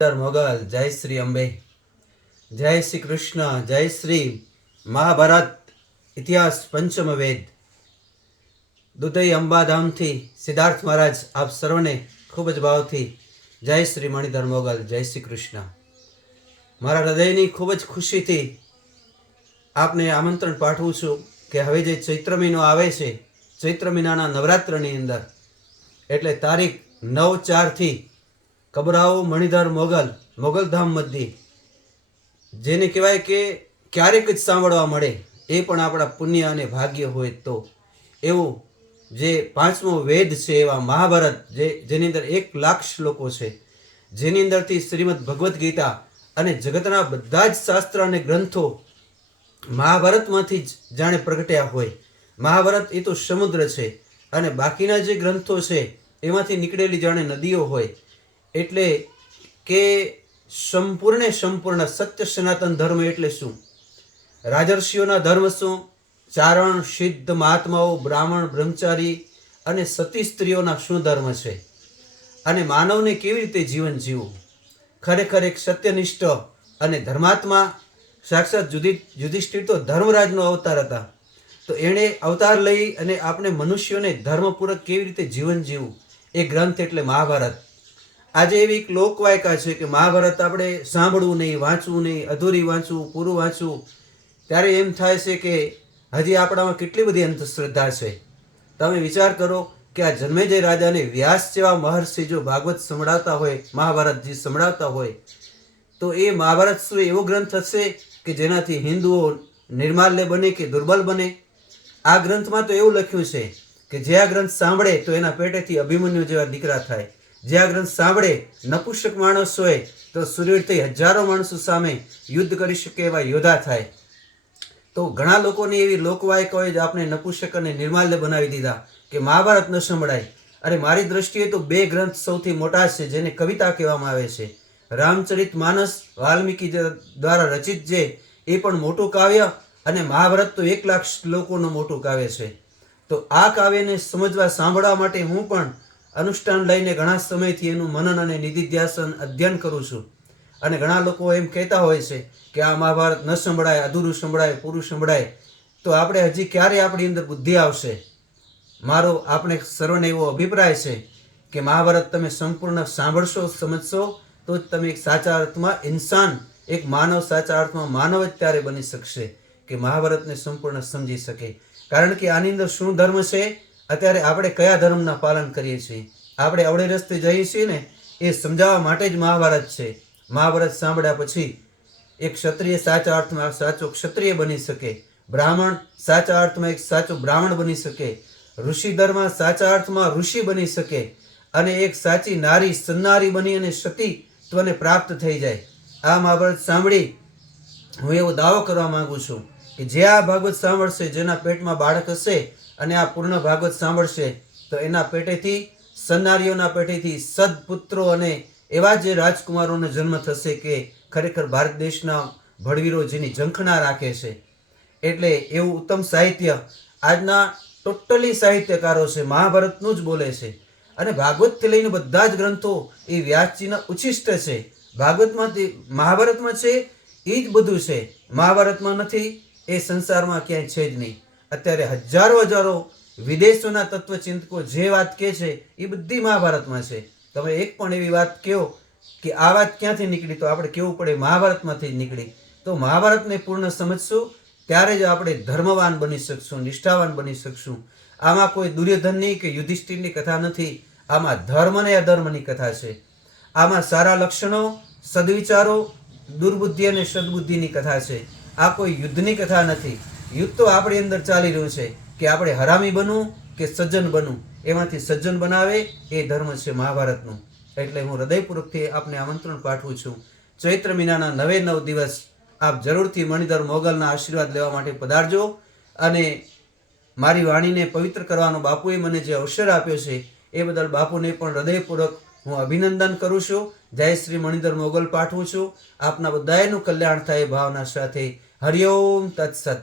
Doctor Mughal, જય શ્રી અંબે. જય શ્રી કૃષ્ણ, જય શ્રી મહાભારત, ઇતિહાસ પંચમ વેદ. દુધઈ અંબાધામથી સિદ્ધાર્થ મહારાજ આપ સર્વને ખૂબ જ ભાવથી જય શ્રી મણિધર મોગલ, જય શ્રી કૃષ્ણ. મારા હૃદયની ખૂબ જ ખુશીથી આપને આમંત્રણ પાઠવું છું કે હવે જે ચૈત્ર મહિનો આવે છે, ચૈત્ર મહિનાના નવરાત્રની અંદર, એટલે તારીખ નવ ચારથી કબરાઓ, મણિધર, મોગલ, મોગલધામ મધ્ય. જેને કહેવાય કે ક્યારેક જ સાંભળવા મળે એ પણ આપણા પુણ્ય અને ભાગ્ય હોય તો. એવું જે પાંચમો વેદ છે એવા મહાભારત જે જેની અંદર એક લાખ શ્લોકો છે. જેની અંદરથી શ્રીમદ ભગવદ્ ગીતા અને જગતના બધા જ શાસ્ત્ર અને ગ્રંથો મહાભારતમાંથી જ જાણે પ્રગટ્યા હોય. મહાભારત એ તો સમુદ્ર છે અને બાકીના જે ગ્રંથો છે એમાંથી નીકળેલી જાણે નદીઓ હોય. એટલે કે સંપૂર્ણે સંપૂર્ણ સત્ય સનાતન ધર્મ એટલે શું? રાજર્ષિઓના ધર્મ શું? ચારણ, સિદ્ધ મહાત્માઓ, બ્રાહ્મણ, બ્રહ્મચારી અને સતી સ્ત્રીઓના શું ધર્મ છે? અને માનવને કેવી રીતે જીવન જીવવું? ખરેખર એક સત્યનિષ્ઠ અને ધર્માત્મા, સાક્ષાત જુદી, યુધિષ્ઠિર તો ધર્મરાજનો અવતાર હતા. તો એણે અવતાર લઈ અને આપણે મનુષ્યોને ધર્મપૂર્વક કેવી રીતે જીવન જીવવું? એ ગ્રંથ એટલે મહાભારત. આજે એવી એક લોકવાયકા છે કે મહાભારત આપણે સાંભળવું નહીં, વાંચવું નહીં, અધૂરી વાંચવું, પૂરું વાંચવું. ત્યારે એમ થાય છે કે હજી આપણામાં કેટલી બધી અંધશ્રદ્ધા છે. તમે વિચાર કરો કે આ જન્મેજય રાજાને વ્યાસ જેવા મહર્ષિ જો ભાગવત સંભળાવતા હોય, મહાભારતજી સંભળાવતા હોય, તો એ મહાભારત શું એવો ગ્રંથ હશે કે જેનાથી હિન્દુઓ નિર્માલ્ય બને કે દુર્બલ બને? આ ગ્રંથમાં તો એવું લખ્યું છે કે જે આ ગ્રંથ સાંભળે તો એના પેટેથી અભિમન્યુ જેવા દીકરા થાય. જે આ ગ્રંથ સાંભળે નપુષક માણસ હોય, તો સૂર્યથી હજારો માણસો સામે યુદ્ધ કરી શકે એવા યોદ્ધા થાય. તો ઘણા લોકોની એવી લોકવાયકાઓએ જ આપણે નપુષક અને નિર્માલ્ય બનાવી દીધા કે મહાભારત ન સંભળાય. અરે મારી દ્રષ્ટિએ તો બે ગ્રંથ સૌથી મોટા છે, જેને કવિતા કહેવામાં આવે છે. રામચરિત માનસ, વાલ્મીકી દ્વારા રચિત જે એ પણ મોટું કાવ્ય અને મહાભારત તો એક લાખ લોકોનું મોટું કાવ્ય છે. તો આ કાવ્યને સમજવા, સાંભળવા માટે હું પણ અનુષ્ઠાન લઈને ઘણા સમયથી એનું મનન અને નિધિધ્યાસન અધ્યયન કરું છું. અને ઘણા લોકો એમ કહેતા હોય છે કે આ મહાભારત ન સંભળાય, અધૂરું સંભળાય, પૂરું સંભળાય. તો આપણે હજી ક્યારે આપણી અંદર બુદ્ધિ આવશે? મારો આપણે સર્વને એવો અભિપ્રાય છે કે મહાભારત તમે સંપૂર્ણ સાંભળશો, સમજશો, તો જ તમે એક સાચા અર્થમાં ઇન્સાન, એક માનવ સાચા અર્થમાં માનવ જ ત્યારે બની શકશે કે મહાભારતને સંપૂર્ણ સમજી શકે. કારણ કે આની અંદર શું ધર્મ છે? અત્યારે આપણે કયા ધર્મના પાલન કરીએ છીએ? આપણે અવળે રસ્તે જઈએ છીએ ને, એ સમજાવવા માટે જ મહાભારત છે. મહાભારત સાંભળ્યા પછી એક ક્ષત્રિય સાચા અર્થમાં સાચો ક્ષત્રિય બની શકે. બ્રાહ્મણ સાચા અર્થમાં એક સાચો બ્રાહ્મણ બની શકે. ઋષિ ધર્મ સાચા અર્થમાં ઋષિ બની શકે અને એક સાચી નારી સન્નારી બની અને સતીત્વને પ્રાપ્ત થઈ જાય. આ મહાભારત સાંભળી હું એવો દાવો કરવા માગું છું કે જે આ ભાગવત સાંભળશે, જેના પેટમાં બાળક હશે અને આ પૂર્ણ ભાગવત સાંભળશે, તો એના પેટેથી, સન્નારીઓના પેટેથી સદપુત્રો અને એવા જે રાજકુમારોનો જન્મ થશે કે ખરેખર ભારત દેશના ભળવીરો જેની ઝંખના રાખે છે. એટલે એવું ઉત્તમ સાહિત્ય આજના ટોટલી સાહિત્યકારો છે, મહાભારતનું જ બોલે છે. અને ભાગવતથી લઈને બધા જ ગ્રંથો એ વ્યાસજીના ઉચ્છિષ્ટ છે. ભાગવતમાંથી, મહાભારતમાં છે, એ જ બધું છે. મહાભારતમાં નથી, એ સંસારમાં ક્યાંય છે જ નહીં. અત્યારે હજારો હજારો વિદેશોના તત્વચિંતકો જે વાત કહે છે, એ બધી મહાભારતમાં છે. તમે એક પણ એવી વાત કહો કે આ વાત ક્યાંથી નીકળી, તો આપણે કેવું પડે મહાભારતમાંથી નીકળી. તો મહાભારતને પૂર્ણ સમજશું, ત્યારે જ આપણે ધર્મવાન બની શકશું, નિષ્ઠાવાન બની શકશું. આમાં કોઈ દુર્યોધનની કે યુધિષ્ઠિરની કથા નથી, આમાં ધર્મ અને અધર્મની કથા છે. આમાં સારા લક્ષણો, સદવિચારો, દુર્બુદ્ધિ અને સદબુદ્ધિની કથા છે. આ કોઈ યુદ્ધની કથા નથી. યુદ્ધ તો આપણી અંદર ચાલી રહ્યું છે કે આપણે હરામી બનવું કે સજ્જન બનવું. એમાંથી સજ્જન બનાવે એ ધર્મ છે મહાભારતનું. એટલે હું હૃદયપૂર્વકથી આપને આમંત્રણ પાઠવું છું. ચૈત્ર મહિનાના નવે નવ દિવસ આપ જરૂરથી મણિધર મોગલના આશીર્વાદ લેવા માટે પધારજો અને મારી વાણીને પવિત્ર કરવાનો બાપુએ મને જે અવસર આપ્યો છે એ બદલ બાપુને પણ હૃદયપૂર્વક હું અભિનંદન કરું છું. જય શ્રી મણિધર મોગલ પાઠવું છું. આપના બધાએનું કલ્યાણ થાય ભાવના સાથે. હરિઓમ તત્સત.